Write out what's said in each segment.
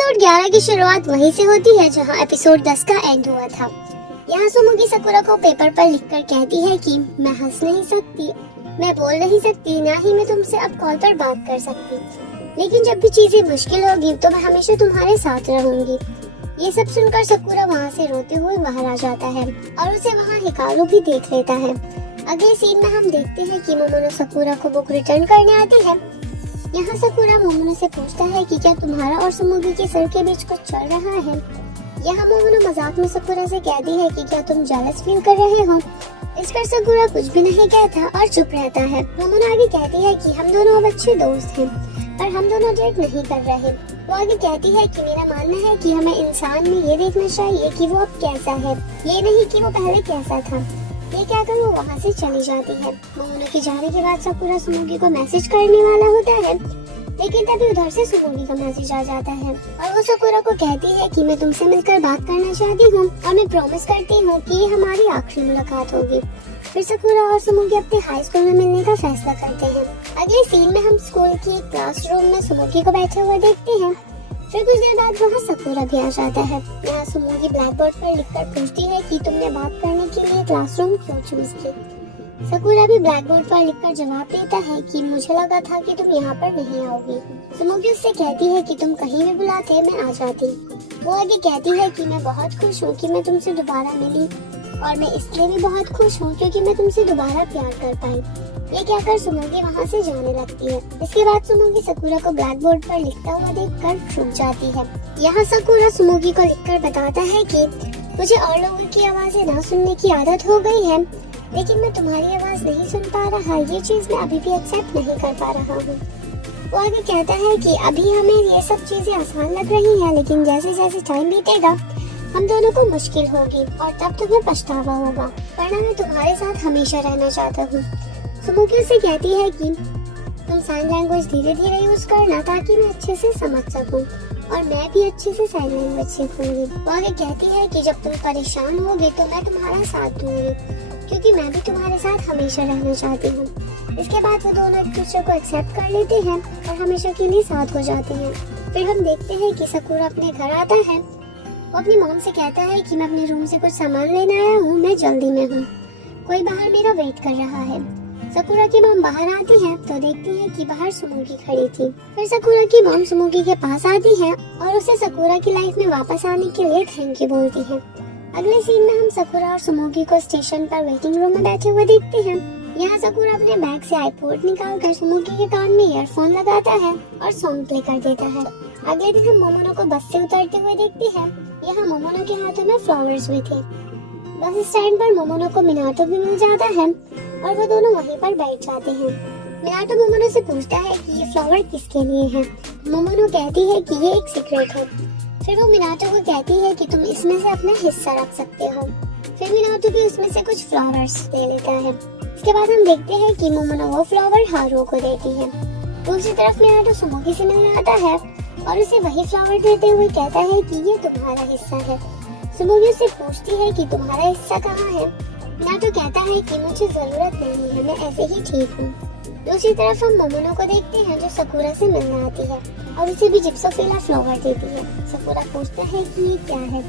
Episode 11 की शुरुआत वहीं से होती है जहां एपिसोड 10 का एंड हुआ था। यहाँ सुमुगी सकुरा को पेपर पर लिखकर कहती है कि मैं हंस नहीं सकती, मैं बोल नहीं सकती, ना ही मैं तुमसे अब कॉल पर बात कर सकती, लेकिन जब भी चीजें मुश्किल होगी तो मैं हमेशा तुम्हारे साथ रहूंगी। ये सब सुनकर सकुरा वहाँ से रोते हुए बाहर आ जाता है और उसे वहाँ हिकारू भी देख लेता है। अगले सीन में हम देखते हैं कि मोमोनो सकुरा को बुक रिटर्न करने आती है। यहाँ सकुरा मोमोनो से पूछता है कि क्या तुम्हारा और सुमुगी के सर के बीच कुछ चल रहा है। यहाँ मोमोनो मजाक में सकुरा से कहती है कि क्या तुम जेलस फील कर रहे हो। इस पर सकुरा कुछ भी नहीं कहता और चुप रहता है। मोमोनो आगे कहती है कि हम दोनों अब अच्छे दोस्त हैं, पर हम दोनों डेट नहीं कर रहे। वो आगे कहती है कि मेरा मानना है कि हमें इंसान में ये देखना चाहिए कि वो अब कैसा है, ये नहीं कि वो पहले कैसा था। ये कहकर वो वहाँ से चली जाती है। मोमोनो के जाने के बाद सकुरा सुमुगी को मैसेज करने वाला होता है, लेकिन तभी उधर से सुमुगी का मैसेज आ जाता है और वो सकुरा को कहती है कि मैं तुमसे मिलकर बात करना चाहती हूँ और मैं प्रॉमिस करती हूँ कि ये हमारी आखिरी मुलाकात होगी। फिर सकुरा और सुमुगी अपने हाई स्कूल में मिलने का फैसला करते हैं। अगले सीन में हम स्कूल की क्लासरूम में सुमुगी को बैठे हुए देखते हैं। फिर कुछ देर बाद वहाँ सकुरा भी आ जाता है। यहाँ सुमुगी ब्लैक बोर्ड पर लिखकर पूछती है कि तुमने बात करने के लिए क्लासरूम क्यों चूज की। सकुरा भी ब्लैक बोर्ड पर लिखकर जवाब देता है कि मुझे लगा था कि तुम यहाँ पर नहीं आओगी। सुमुगी उससे कहती है कि तुम कहीं भी बुलाते मैं आ जाती। वो आगे कहती है कि मैं बहुत खुश हूँ कि मैं तुमसे दोबारा मिली और मैं इसलिए भी बहुत खुश हूँ क्योंकि मैं तुमसे दोबारा प्यार कर पाई। ये कहकर सुमुगी वहाँ से जाने लगती है। इसके बाद सुमुगी सकुरा को ब्लैक बोर्ड पर लिखता हुआ देखकर रुक जाती है। यहाँ सकुरा सुमुगी को लिखकर बताता है कि मुझे और लोगों की आवाजें ना सुनने की आदत हो गई है, लेकिन मैं तुम्हारी आवाज नहीं सुन पा रहा। ये चीज मैं अभी भी एक्सेप्ट नहीं कर पा रहा हूँ। वो आगे कहता है कि अभी हमें ये सब चीजें आसान लग रही हैं, लेकिन जैसे जैसे टाइम बीतेगा हम दोनों को मुश्किल होगी और तब तुम्हें पछतावा होगा, वरना मैं तुम्हारे साथ हमेशा रहना चाहता हूँ। सुमुगी उससे कहती है कि तुम साइन लैंग्वेज धीरे धीरे यूज करना ताकि मैं अच्छे से समझ सकूं और मैं भी अच्छे से साइन लैंग्वेज सीखूंगी। वो आगे कहती है कि जब तुम परेशान होगे तो मैं तुम्हारा साथ दूंगी, क्योंकि मैं भी तुम्हारे साथ हमेशा रहना चाहती हूँ। इसके बाद वो दोनों एक दूसरे को एक्सेप्ट कर लेते हैं और हमेशा के लिए साथ हो जाते हैं। फिर हम देखते हैं कि सकुरा अपने घर आता है। वो अपनी मॉम से कहता है कि मैं अपने रूम से कुछ सामान लेने आया हूँ, मैं जल्दी में हूँ, कोई बाहर मेरा वेट कर रहा है। सकुरा की मॉम बाहर आती है तो देखती है कि बाहर सुमुगी खड़ी थी। फिर सकुरा की मॉम सुमुगी के पास आती है और उसे सकुरा की लाइफ में वापस आने के लिए थैंक यू बोलती है। अगले सीन में हम सकुरा और सुमुगी को स्टेशन पर वेटिंग रूम में बैठे हुए देखते हैं। यहाँ सकुरा अपने बैग से आईपॉड निकालकर सुमुगी के कान में ईयरफोन लगाता है और सॉन्ग प्ले कर देता है। अगले दिन हम मोमोनो को बस से उतरते हुए देखते हैं। यहाँ मोमोनो के हाथों में फ्लावर्स भी थे। बस स्टैंड पर मोमोनो को मिनाटो भी मिल जाता है और वो दोनों वहीं पर बैठ जाते हैं। मिनाटो मोमोनो से पूछता है कि ये फ्लावर किसके लिए है। मोमोनो कहती है कि ये एक सीक्रेट है। फिर वो मिनाटो को कहती है कि तुम इसमें से अपना हिस्सा रख सकते हो। फिर मिनाटो भी उसमें से कुछ फ्लावर्स ले लेता है। इसके बाद हम देखते हैं कि मोमोनो वो फ्लावर हारू को देती है। दूसरी तरफ मिनाटो सुमुगी से मिलने आता है और उसे वही फ्लावर देते हुए कहता है कि ये तुम्हारा हिस्सा है। सुमुगी उससे पूछती है कि तुम्हारा हिस्सा कहाँ है। मिनाटो कहता है कि मुझे जरूरत नहीं है, मैं ऐसे ही ठीक हूँ। दूसरी तरफ हम मोमोनो को देखते हैं जो सकुरा से मिलने आती है और उसे भी जिप्सोफिला फ्लावर देती है। सकुरा पूछता है कि ये क्या है,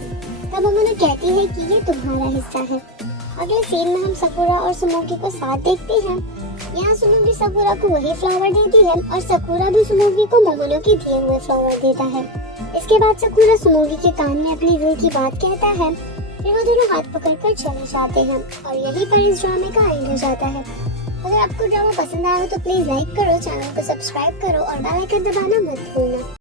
तब मोमोनो कहती है कि ये तुम्हारा हिस्सा है। अगले सीन में हम सकुरा और सुमुगी को साथ देखते हैं। यहाँ सुमुगी सकुरा को वही फ्लावर देती है और सकुरा भी सुमुगी को मोमोनो के दिए हुए फ्लावर देता है। इसके बाद सकुरा सुमुगी के कान में अपनी दिल की बात कहता है। फिर वो दोनों हाथ पकड़कर चले जाते हैं और यहीं पर इस ड्रामे का एंड हो जाता है। अगर आपको ड्रामा पसंद आया हो तो प्लीज लाइक करो, चैनल को सब्सक्राइब करो और बेल आइकन दबाना मत भूलना।